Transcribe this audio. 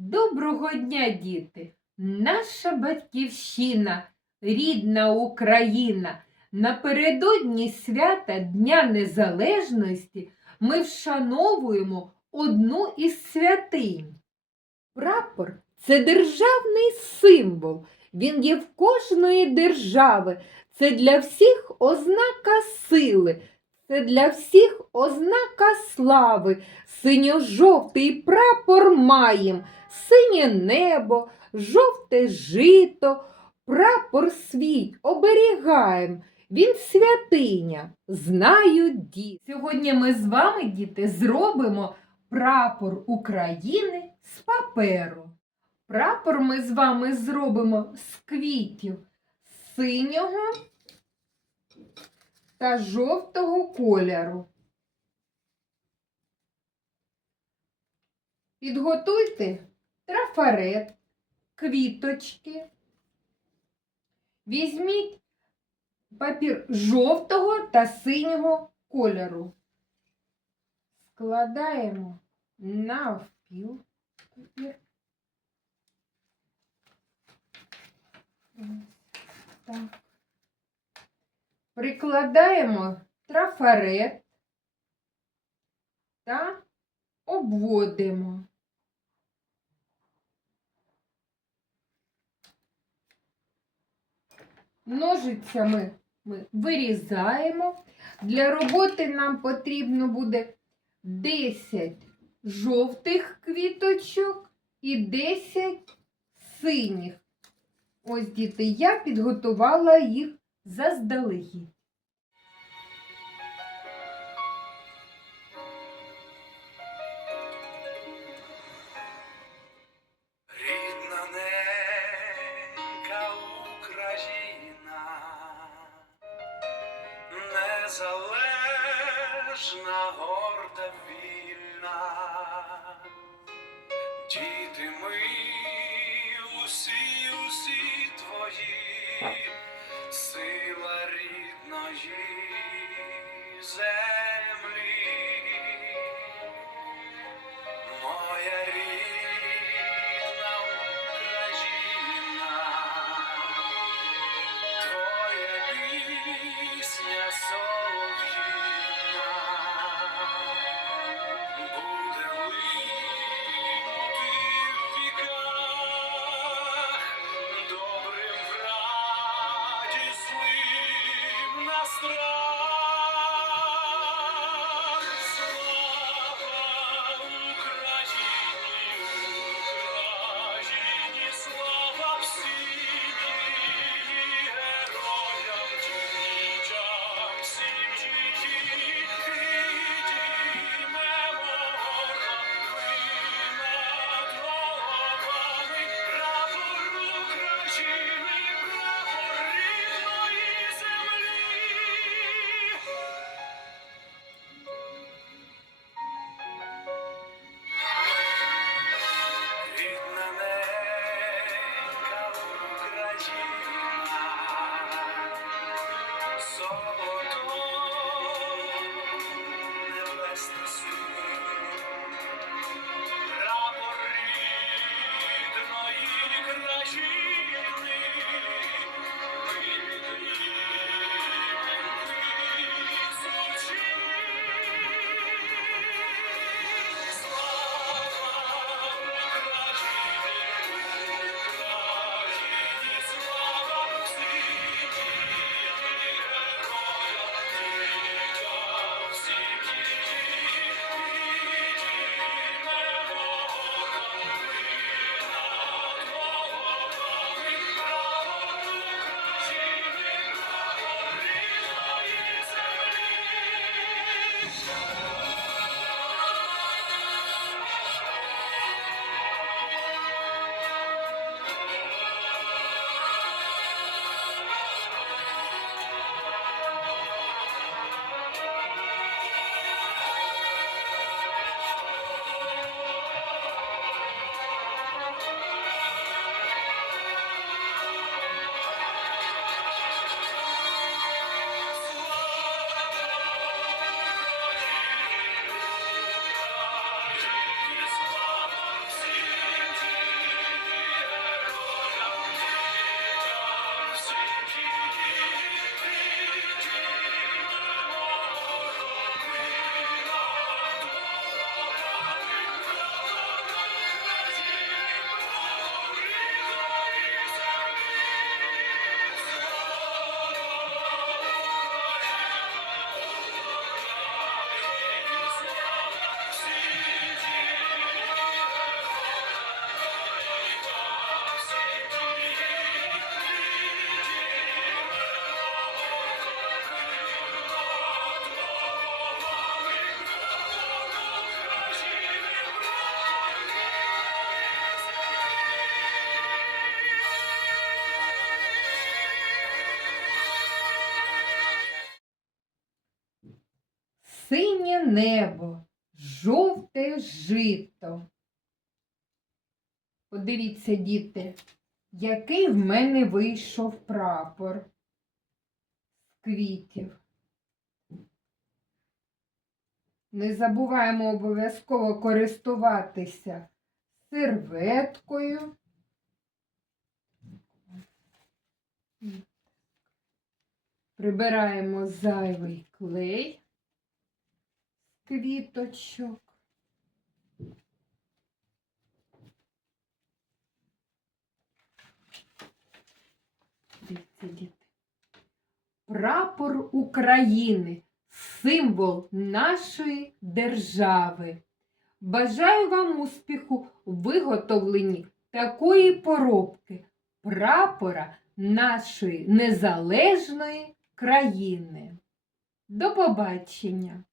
Доброго дня, діти! Наша батьківщина, рідна Україна. Напередодні свята Дня Незалежності ми вшановуємо одну із святинь. Прапор це державний символ. Він є в кожної держави. Це для всіх ознака сили, це для всіх ознака слави. Синьо-жовтий прапор маєм, синє небо, жовте жито, прапор свій оберігаєм. Він святиня, знають діти. Сьогодні ми з вами, діти, зробимо прапор України з паперу. Прапор ми з вами зробимо з квітів синього та жовтого кольору. Підготуйте трафарет, квіточки. Візьміть папір жовтого та синього кольору. Складаємо навпіл папір. Так. Прикладаємо трафарет та обводимо. Ножицями ми вирізаємо. Для роботи нам потрібно буде 10 жовтих квіточок і 10 синіх. Ось, діти, я підготувала їх заздалегідь. Незалежна, горда, вільна, діти ми усі синє небо, жовте жито. Подивіться, діти, який в мене вийшов прапор з квітів. Не забуваємо обов'язково користуватися серветкою. Прибираємо зайвий клей квіточок. Діти. Прапор України символ нашої держави. Бажаю вам успіху у виготовленні такої поробки прапора нашої незалежної країни. До побачення!